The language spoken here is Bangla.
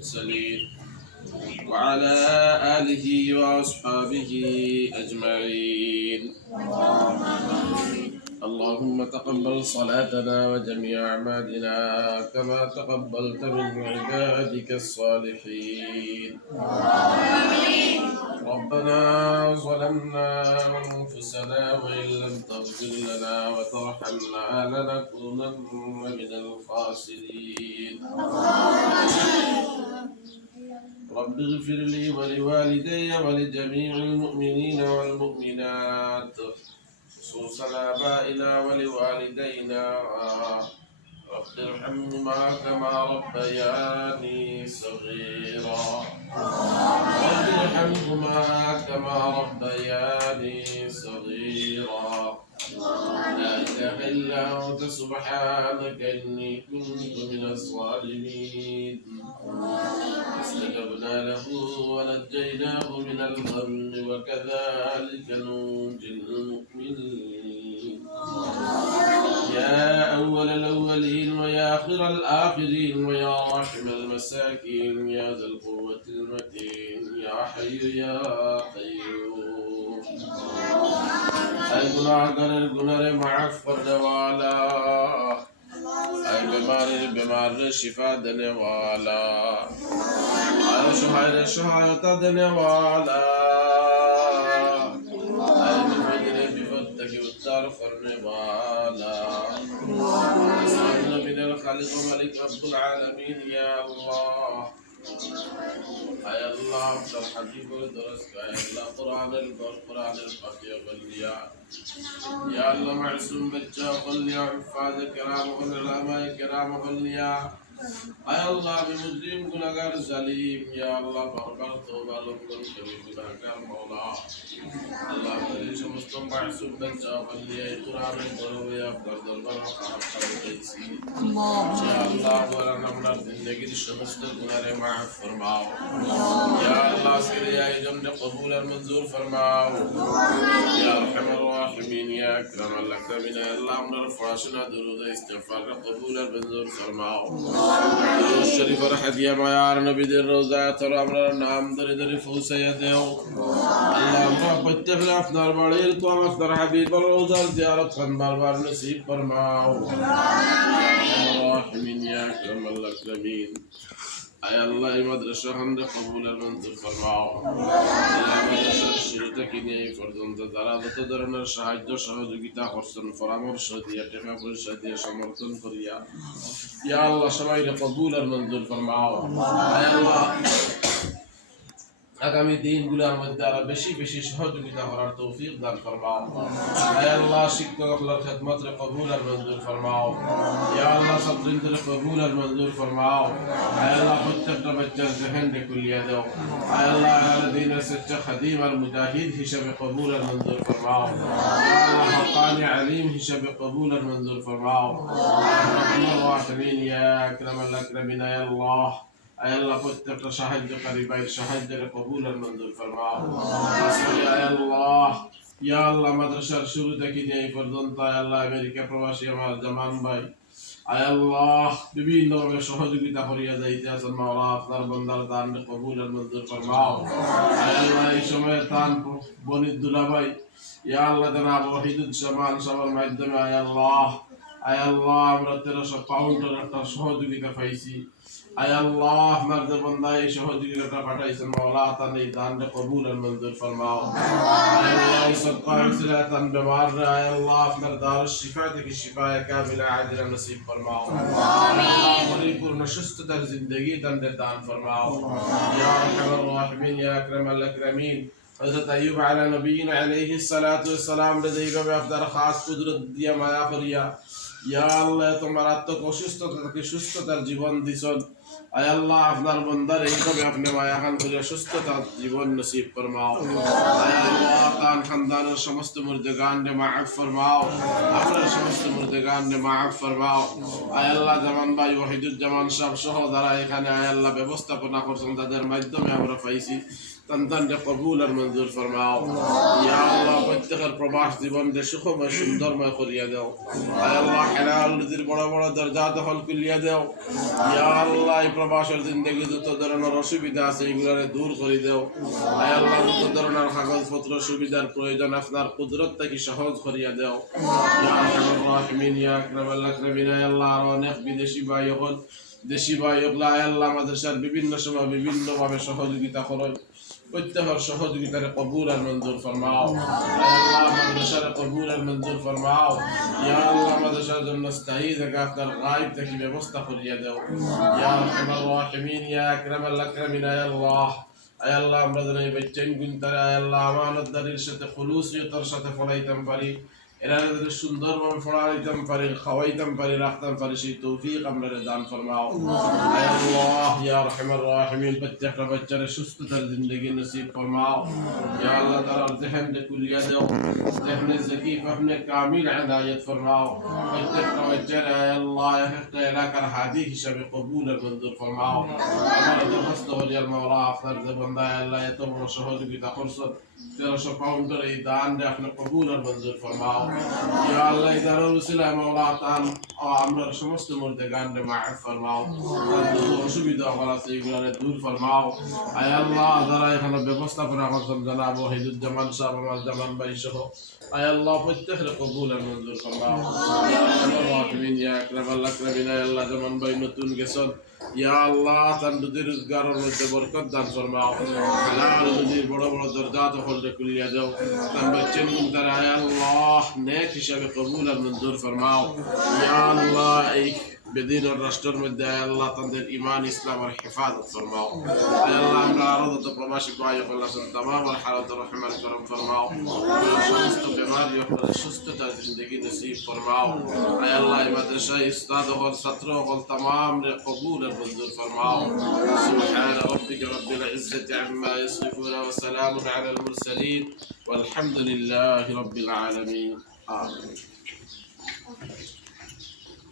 المرسلين وعلى آله وأصحابه أجمعين. اللهم تقبل صلاتنا وجميع أعمالنا كما تقبلت من عبادك الصالحين. ربنا ظلمنا أنفسنا وإن لم تغفر لنا وترحمنا لنكونن من الخاسرين. رب اغفر لي ولوالدي ولجميع المؤمنين والمؤمنات خصوصا آبائنا ولوالدينا. رب ارحمهما كما ربياني صغيرا. رب ارحمهما كما ربياني صغيرا. إله إلا أنت سبحانك إني كنت من الظالمين. فاستجبنا له ونجيناه من الغم وكذلك ننجي المؤمنين. يا أول الأولين ويا آخر الآخرين ويا راحم المساكين يا ذا القوة المتين يا حي يا اے گناہ گار گناہ معاف فرنے والا اے بیمار بیمار شفا دینے والا اے سہائے سہایتا دینے والا اے میرے بیپد تک اتار فرنے والا من الخالق ملک رب العالمین یا اللہ اے اللہ تو حبیب درس کا اے اللہ قرآن الگر قرآن الفاتح قلیا یا اللہ معصوم بچہ قلیا حفاظ کرام قلیا علماء کرام قلیا আয় আল্লাহ আমি মুসলিম গুনাহগার জালিম। ইয়া আল্লাহ বারবার তওবা লঙ্ঘন করি গুনাহগার মাওলা। আল্লাহ আমাদের সমস্ত মাসুম বাচ্চা বলিয়া এই কোরআনের আপনার দরবারে খারাপ খারাপ পেয়েছি ইয়া আল্লাহ বলেন আমরা জিন্দগির সমস্ত গুনাহে মাফ ফরমাও। ইয়া আল্লাহ আজকের এই কবুল আর মঞ্জুর ফরমাও। ইয়া আরহামার রাহিমিন ইয়া আকরাম আল আকরামিন। আল্লাহ আমরা পড়াশোনা দুরুদ ইস্তিগফার কবুল আর মঞ্জুর ফরমাও। নাম ধরে ধরে পৌঁছাইয়া দেও। আল্লাহ আমরা প্রত্যেক আপনার বাড়ির তো আয় আল্লাহ, এই মাদ্রাসা খানরা কবুলের মঞ্জুর ফরমাও। মাদ্রাসার শুরু থেকে নিয়ে এই পর্যন্ত? যারা যত ধরনের সাহায্য, সহযোগিতা করছেন, পরামর্শ দিয়ে, টাকা পয়সা দিয়ে, সমর্থন করিয়া, ইয়া আল্লাহ সবাই কবুল আর মঞ্জুর ফরমাও। আয় আগামী দিনগুলোর মধ্যে আরো বেশি বেশি সহযোগিতা করার তৌফিক দান ফরমাও আয় আল্লাহ শিক্ষক আল্লাহর খেদমত রে কবুল আর মঞ্জুর ফরমাও ইয়া আল্লাহ ছাত্রীদের কবুল আর মঞ্জুর ফরমাও আয় আল্লাহ প্রত্যেকটা বাচ্চার জেহেন রে কুলিয়া দাও আয় আল্লাহ আল দিনের সচ্চা খাদিম আর মুজাহিদ হিসাবে কবুল আর মঞ্জুর ফরমাও ইয়া আল্লাহ হকানি আলিম হিসাবে কবুল আর মঞ্জুর ফরমাও ইয়া রাহমান ইয়া আকরামাল আকরামিন ইয়া আল্লাহ আয় আল্লাহ প্রত্যেকটা সাহায্যকারী ভাইয়ের সাহায্যের কবুল আর মঞ্জুর ফরমাও আয় আল্লাহ। ইয়া আল্লাহ মাদ্রাসার শুরু থেকে নিয়ে এই পর্যন্ত আয় আল্লাহ আমেরিকা প্রবাসী আমার জামান ভাই। আয় আল্লাহ বিভিন্ন ভাবে সহযোগিতা করিয়া যাইতে আছেন মাওলা আপনার বন্দার দান কবুল আর মঞ্জুর ফরমাও। আয় আল্লাহ এই সময় তান বনিদ দুলাভাই ইয়া আল্লাহ জনাব ওয়াহিদুজ্জামান সবার মাধ্যমে আয় আল্লাহ। আয় আল্লাহ আমরা তেরোশো পাউন্ডের একটা সহযোগিতা পাইছি। اے اللہ مرد بندہ شہدی جی کی گٹا پٹا اسے مولا تن دان دے قبول المنظر فرماؤ۔ اے اللہ صدقہ عزلہ تن بیمار رہا۔ اے اللہ مردار شفا دے کی شفا کاملہ عاجلہ نصیب فرماؤ۔ آمین۔ پوری پر نشست در زندگی تن دے دان فرماؤ۔ یا ارحم الراحمین یا اکرم الاکرمین حضرت ایوب علی نبیین علیہ السلام والسلام دے دیگا میں افتر خاص قدرت دیا مایا فریا۔ یا اللہ تمہارا تو کوشش تو کی شست تر جیون دیسن আল্লাহ, আপনার বন্দার এইভাবে আপনি মায়া খান জীবন নসিব ফরমাও। আল্লাহ তান খানদানের সমস্ত মুর্দেগান রে ফরমাও। আপনার সমস্ত মুর্দেগান রে ফরমাও। জামান ভাই, ওয়াহিদুজ্জামান সাহেব সহ যারা এখানে আয় ব্যবস্থাপনা করছেন, তাদের মাধ্যমে আমরা পাইছি। সন্তানকে কবুল আর মঞ্জুর ফরমাও। ইয়া আল্লাহ, প্রত্যেকের প্রবাস জীবন দে সুখময়, সুন্দরময় করিয়া দাও। আয় আল্লাহ, হেলাল রুজির বড় বড় দরজা দখল করিয়া দাও। ইয়া আল্লাহ, এই প্রবাসের জিন্দগি যত ধরনের অসুবিধা আছে, এগুলারে দূর করে দেও। আয় আল্লাহ, যত ধরনের কাগজপত্র সুবিধার প্রয়োজন, আপনার কুদরত থেকে সহজ করিয়া দেও। ইয়া আরহামার রাহিমিন, ইয়া আকরামাল আল্লাহ, আর অনেক বিদেশি ভাই হল দেশি ভাই আল্লাহ, মাদ্রাসার বিভিন্ন সময় বিভিন্ন ভাবে সহযোগিতা করেন। প্রত্যেকের সহযোগিতার কবুল আর মঞ্জুর ফরমাও আল্লাহ মাদ্রাসার কবুল আর মঞ্জুর ফরমাও ইয়া আল্লাহ মাদ্রাসার জন্য স্থায়ী জায়গা আপনার গায়েব থেকে ব্যবস্থা করিয়া দেও ইয়া আরহামার রাহিমিন ইয়া আকরামাল আকরামিন আয় আল্লাহ আয় আল্লাহ আমরা যেন এই বাচ্চাইন গুনতারে আয় আল্লাহ আমানতদারির সাথে খুলুসিয়তার সাথে ফলাইতাম পারি انہوں نے سندر من فرائتم فری خویتم فری رختم فری شی توفیق أمر رضان فرماؤ اے اللہ یا رحم الراحمین بچہ کا بچہ شست تر زندگی نصیب فرماؤ یا اللہ تعالی ذہن کلیت ذہن ذکی فہم کامل عنایت آية فرماؤ بچہ کا بچہ اے اللہ حق الا کر حادی کی شب قبول منظور فرماؤ ہمارا دست ہو یا مولا أفضل بندہ اے اللہ یہ تو شہود کی تقرص. تیرا شفاؤں در ایدان دے اپنے قبول منظور فرماؤ আল্লাহ দানের উসিলায় মাওলা তান আমরা সমস্ত মধ্যে গান মাফ ফরমাও অসুবিধা আমার আছে এগুলো দূর ফরমাও আয় আল্লাহ যারা এখানে ব্যবস্থাপনা করছেন জানাব হিদুজ্জামান সাহেব আমার জামান ভাই সহ আয় আল্লাহ প্রত্যেকের কবুল আর মঞ্জুর ফরমাও রাহিমিন ইয়া আকরামাল আকরামিন আল্লাহ জামান ভাই নতুন গেছেন ইয়া আল্লাহ তার রুজি মধ্যে বরকত দান ফরমাও। হালাল বড় বড় দরজা রে কুলিয়া দাও তার বাচ্চা মুখ দ্বারা আয় আল্লাহ, নেক হিসাবে কবুল আর মঞ্জুর ফরমাও। ইয়া আল্লাহ, এই বেদিন রাষ্ট্রের মধ্যে আয় আল্লাহ তাদের ইমান ইসলামের হেফাজত ফরমাও আয় আল্লাহ আমরা আরো যত প্রবাসী পাই হল আছেন তামাম আর হালত রহমান করম ফরমাও সমস্ত বেমারি হল সুস্থতা জিন্দগি নসিব ফরমাও আয় আল্লাহ এই মাদ্রাসায় ইস্তাদ হল ছাত্র হল তামাম রে কবুল আর মঞ্জুর ফরমাও سبحان ربك رب العزة عما يصفون وسلام على المرسلين والحمد لله رب العالمين آمين